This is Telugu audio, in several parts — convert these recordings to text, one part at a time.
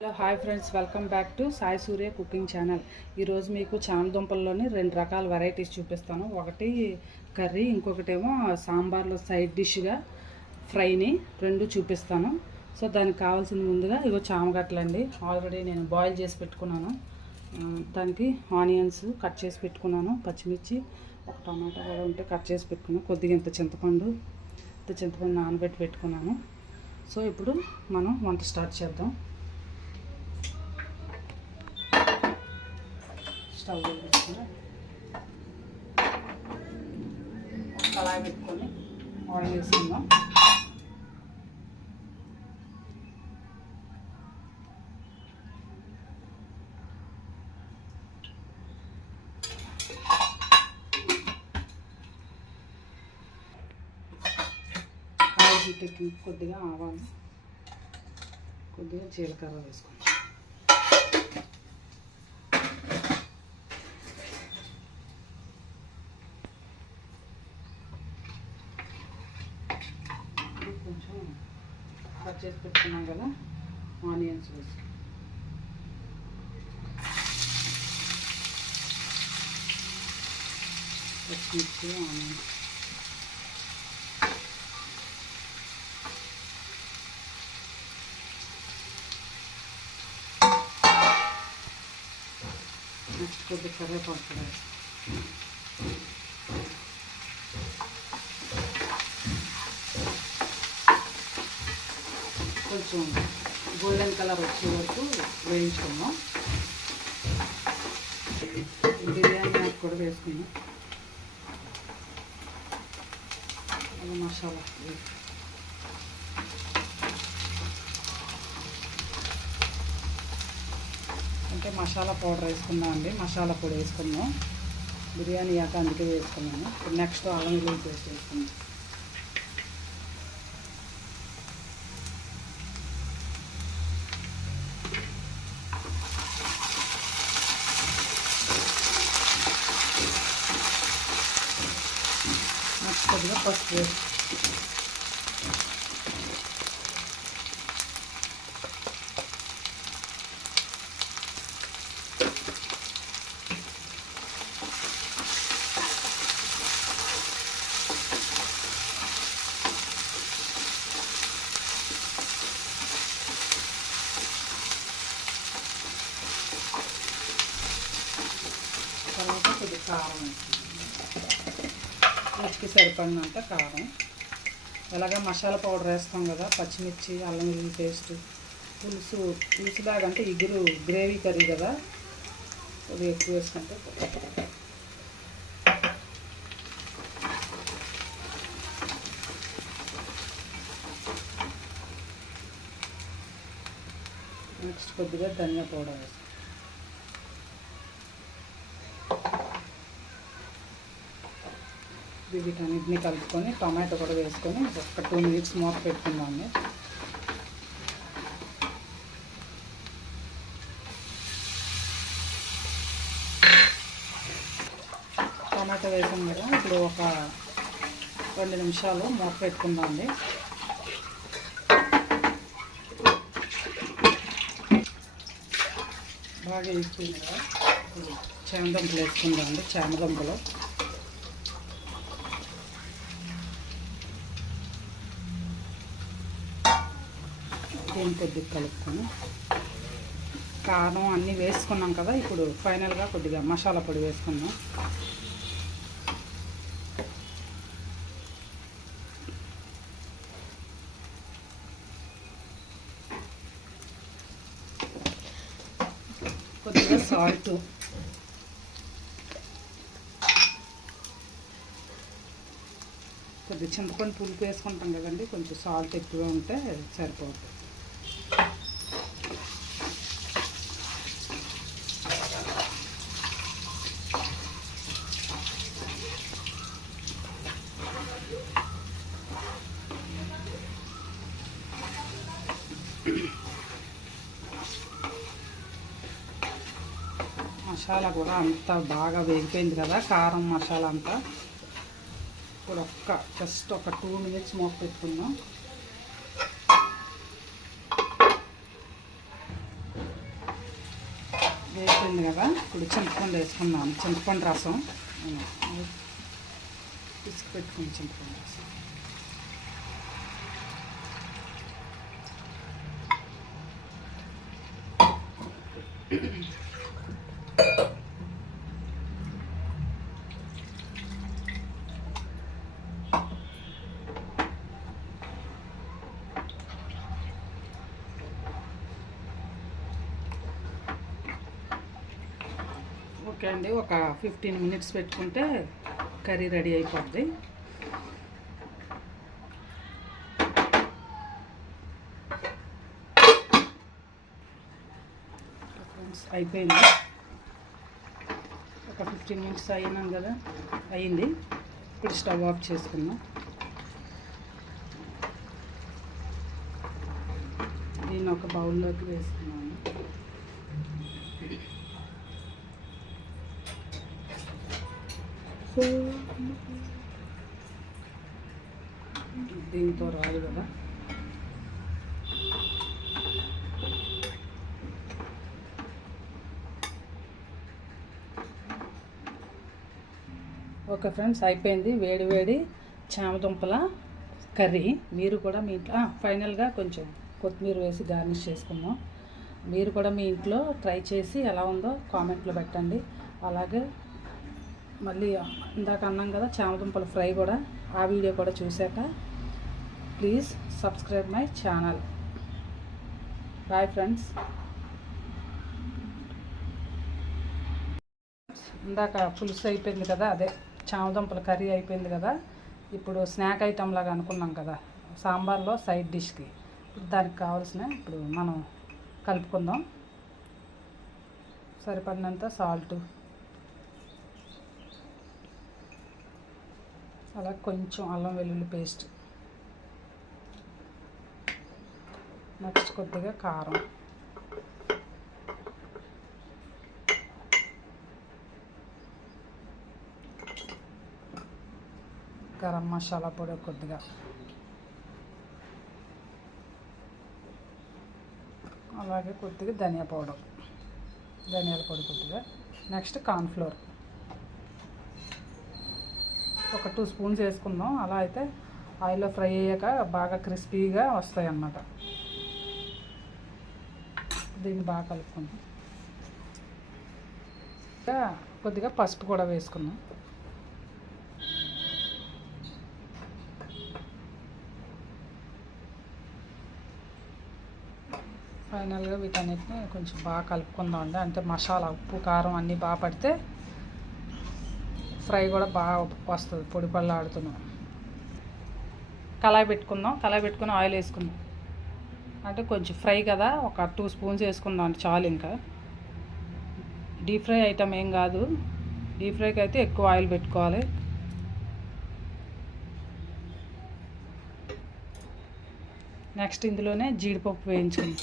Hello hi friends, welcome back to Sai Surya cooking channel. ఈరోజు మీకు చామదుంపల్లోని 2 రకాల వెరైటీస్ చూపిస్తాను. ఒకటి కర్రీ, ఇంకొకటేమో సాంబార్లో సైడ్ డిష్గా ఫ్రైని రెండు చూపిస్తాను. సో దానికి కావాల్సిన ముందుగా ఇగో చామగడ్డలండి. ఆల్రెడీ నేను బాయిల్ చేసి పెట్టుకున్నాను. దానికి ఆనియన్స్ కట్ చేసి పెట్టుకున్నాను, పచ్చిమిర్చి, ఒక టమాటా కూడా ఉంటే కట్ చేసి పెట్టుకున్నాను, కొద్దిగా ఇంత చింతపండు నానబెట్టి పెట్టుకున్నాను. సో ఇప్పుడు మనం వంట స్టార్ట్ చేద్దాం. స్టవ్ పెట్టుకొని కళాయి పెట్టుకొని ఆయిల్ వేసుకుందాం. ఆయిల్ హీట్ కొద్దిగా ఆవాలు, కొద్దిగా జీలకర్ర వేసుకుందాం. కొంచెం కట్ చేసి పెట్టుకున్నాం కదా, ఆనియన్స్ వేసి పచ్చిమిర్చి, ఆనియన్స్ నెక్స్ట్ కొద్దిగా కరివేపాకు వేస్తాం. కొంచెం గోల్డెన్ కలర్ వచ్చే వరకు వేయించుకుందాం. బిర్యానీ ఆకు కూడా వేసుకుందాం. అది మసాలా అంటే మసాలా పౌడర్ వేసుకుందాం అండి. మసాలా పొడి వేసుకుందాం. బిర్యానీ ఆకు అందుకే వేసుకున్నాను. ఇప్పుడు నెక్స్ట్ అల్లం వెల్లుల్లి పేస్ట్ వేసుకుందాం. కొద్దిగా పసుపు వేసి తర్వాత కొద్దిగా కారం వేసి రుచికి సరిపడినంత కారం. ఎలాగ మసాలా పౌడర్ వేస్తాం కదా, పచ్చిమిర్చి, అల్లం వెల్లుల్లి పేస్ట్, పులుసులాగా అంటే ఇగురు గ్రేవీ కర్రీ కదా, కొద్దిగా ఎక్కువ వేసుకుంటే. నెక్స్ట్ కొద్దిగా ధనియా పౌడర్ వేస్తాం. వీటన్నిటిని కలుపుకొని టమాటో కూడా వేసుకొని ఒక 2 మినిట్స్ మూత పెట్టుకుందామండి. టమాటో వేసాం కదా, ఇప్పుడు ఒక 2 నిమిషాలు మూత పెట్టుకుందామండి. బాగా వేసుకుంది కదా, ఇప్పుడు చామదుంపలు వేసుకుందామండి. చామదుంపలు కొద్దిగా కలుపుకొని కారం అన్నీ వేసుకున్నాం కదా, ఇప్పుడు ఫైనల్గా కొద్దిగా మసాలా పొడి వేసుకున్నాం. కొద్దిగా సాల్ట్, కొద్దిగా చింతపండు పులుపు వేసుకుంటాం కదండి, కొంచెం సాల్ట్ ఎక్కువ ఉంటే సరిపోతుంది. మసాలా కూడా అంతా బాగా వేగిపోయింది కదా, కారం మసాలా అంతా. ఇప్పుడు జస్ట్ ఒక 2 మినిట్స్ మూత పెట్టుకుందాం. వేసింది కదా, ఇప్పుడు చింతపండు వేసుకున్నాను. చింతపండు రసం పిసికి పెట్టుకుని చింతపండు రసం ఓకే అండి. ఒక 15 మినిట్స్ పెట్టుకుంటే కర్రీ రెడీ అయిపోద్ది. అయిపోయింది. ఒక 15 మినిట్స్ అయినాం కదా, అయింది. ఇప్పుడు స్టవ్ ఆఫ్ చేసుకుందాం. దీన్ని ఒక బౌల్లోకి వేసుకున్నాను. దీంతో రాదు కదా, ఓకే ఫ్రెండ్స్, అయిపోయింది వేడి వేడి చామదుంపల కర్రీ. మీరు కూడా మీ ఇంట్లో ఫైనల్గా కొంచెం కొత్తిమీర వేసి గార్నిష్ చేసుకుందాం. మీరు కూడా మీ ఇంట్లో ట్రై చేసి ఎలా ఉందో కామెంట్లో పెట్టండి. అలాగే మళ్ళీ ఇందాక అన్నాం కదా చామదుంపల ఫ్రై కూడా, ఆ వీడియో కూడా చూశాక please subscribe my channel. Bye friends. ఇందాక పులుసు అయిపోయింది కదా, అదే చామదుంపల కర్రీ అయిపోయింది కదా. ఇప్పుడు స్నాక్ ఐటమ్ లాగా అనుకున్నాం కదా, సాంబార్లో సైడ్ డిష్కి దానికి కావాల్సిన ఇప్పుడు మనం కలుపుకుందాం. సరిపడినంత సాల్ట్, అలా కొంచెం అల్లం వెల్లుల్లి పేస్ట్, నెక్స్ట్ కొద్దిగా కారం, గరం మసాలా పొడి కొద్దిగా, అలాగే కొద్దిగా ధనియాల పొడి కొద్దిగా, నెక్స్ట్ కార్న్ఫ్లోర్ ఒక 2 స్పూన్స్ వేసుకుందాం. అలా అయితే ఆయిల్లో ఫ్రై అయ్యాక బాగా క్రిస్పీగా వస్తాయి అన్నమాట. దీన్ని బాగా కలుపుకుందాం. కొద్దిగా పసుపు కూడా వేసుకుందాం. ఫైనల్గా వీటన్నిటిని కొంచెం బాగా కలుపుకుందాం అండి. అంటే మసాలా, ఉప్పు, కారం అన్నీ బాగా పడితే ఫ్రై కూడా బాగా వస్తుంది. పొడి పళ్ళాడుతున్నాం. కళాయి పెట్టుకుని ఆయిల్ వేసుకుందాం. అంటే కొంచెం ఫ్రై కదా, ఒక 2 స్పూన్స్ వేసుకుందాం అంటే చాలు. ఇంకా డీప్ ఫ్రై ఐటమ్ ఏం కాదు. డీప్ ఫ్రైకి అయితే ఎక్కువ ఆయిల్ పెట్టుకోవాలి. నెక్స్ట్ ఇందులోనే జీడిపప్పు వేయించుకుందాం.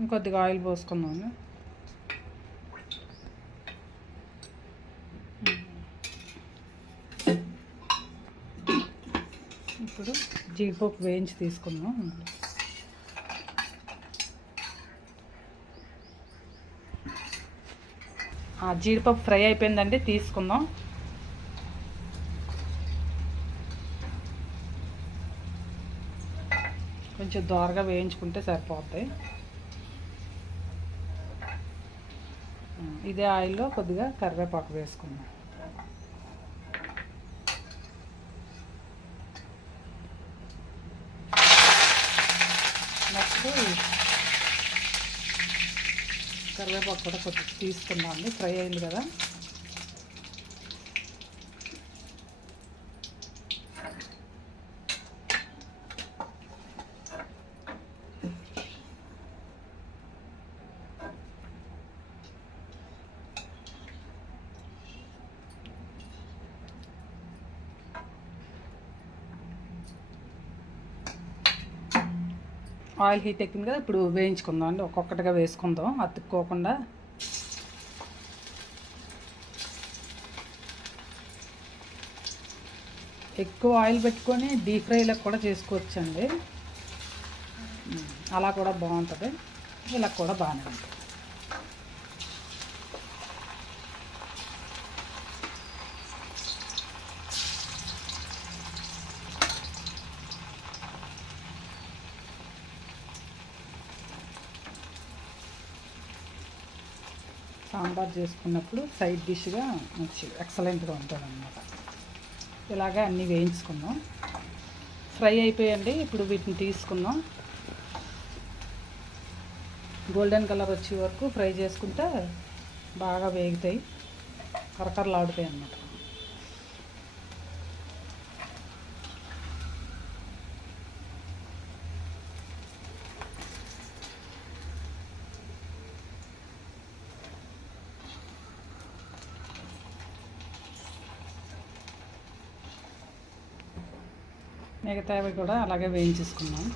ఇంకొద్దిగా ఆయిల్ పోసుకుందాం. ఇప్పుడు జీడిపప్పు వేయించి తీసుకుందాం. జీడిపప్పు ఫ్రై అయిపోయిందండి, తీసుకుందాం. కొంచెం దోరగా వేయించుకుంటే సరిపోతాయి. ఇదే ఆయిల్లో కొద్దిగా కరివేపాకు వేసుకుందాం. నెక్స్ట్ కరివేపాకు కూడా కొద్దిగా తీసుకుందాం అండి. ఫ్రై అయింది కదా, ఆయిల్ హీట్ ఎక్కింది కదా, ఇప్పుడు వేయించుకుందాం అండి. ఒక్కొక్కటిగా వేసుకుందాం అతుక్కోకుండా. ఎక్కువ ఆయిల్ పెట్టుకొని డీప్ ఫ్రైలకు కూడా చేసుకోవచ్చండి. అలా కూడా బాగుంటుంది, ఇలా కూడా బాగానే ఉంటుంది. సాంబార్ చేసుకున్నప్పుడు సైడ్ డిష్గా మంచి ఎక్సలెంట్గా ఉంటుంది అన్నమాట. ఇలాగే అన్నీ వేయించుకుందాం. ఫ్రై అయిపోయండి. ఇప్పుడు వీటిని తీసుకుందాం. గోల్డెన్ కలర్ వచ్చే వరకు ఫ్రై చేసుకుంటే బాగా వేగుతాయి, కరకరలాడుతాయి అన్నమాట. మిగతావి కూడా అలాగే వేయించేసుకున్నాం.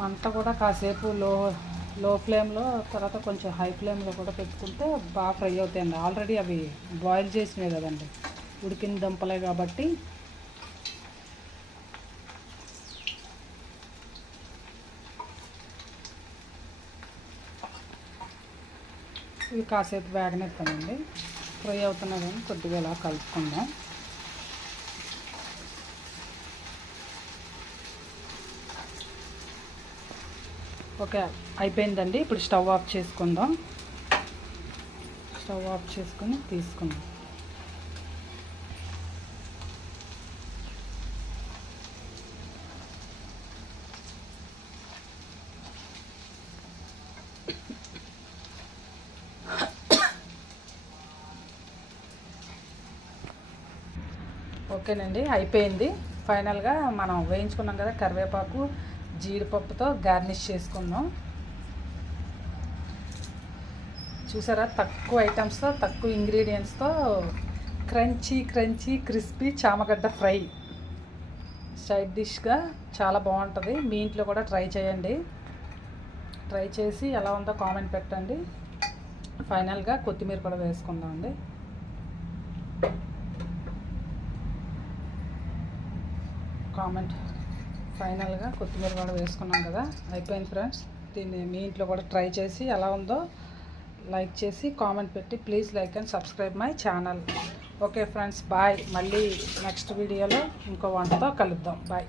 మంట కూడా కాసేపు లో ఫ్లేమ్లో, తర్వాత కొంచెం హై ఫ్లేమ్లో కూడా పెట్టుకుంటే బాగా ఫ్రై అవుతాయండి. ఆల్రెడీ అవి బాయిల్ చేసినవి కదండి, ఉడికిన దుంపలే కాబట్టి ఇవి కాసేపు వేగనెత్తానండి. ఫ్రై అవుతున్నా కానీ కొద్దిగా ఇలా కలుపుకుందాం. ఓకే, అయిపోయిందండి. ఇప్పుడు స్టవ్ ఆఫ్ చేసుకుందాం. స్టవ్ ఆఫ్ చేసుకుని తీసుకుందాం. ఓకేనండి, అయిపోయింది. ఫైనల్గా మనం వేయించుకున్నాం కదా కరివేపాకు, జీడిపప్పుతో గార్నిష్ చేసుకుందాం. చూసారా, తక్కువ ఐటమ్స్తో, తక్కువ ఇంగ్రీడియంట్స్తో క్రంచీ క్రిస్పీ చామగడ్డ ఫ్రై సైడ్ డిష్గా చాలా బాగుంటుంది. మీ ఇంట్లో కూడా ట్రై చేయండి. ట్రై చేసి ఎలా ఉందో కామెంట్ పెట్టండి. ఫైనల్గా కొత్తిమీర కూడా వేసుకుందామండి. కామెంట్. ఫైనల్గా కొత్తిమీర కూడా వేసుకున్నాం కదా, అయిపోయింది ఫ్రెండ్స్. దీన్ని మీ ఇంట్లో కూడా ట్రై చేసి ఎలా ఉందో లైక్ చేసి కామెంట్ పెట్టి please like and subscribe my channel. Okay friends, bye. మళ్ళీ నెక్స్ట్ వీడియోలో ఇంకో వంటతో కలుద్దాం. బాయ్.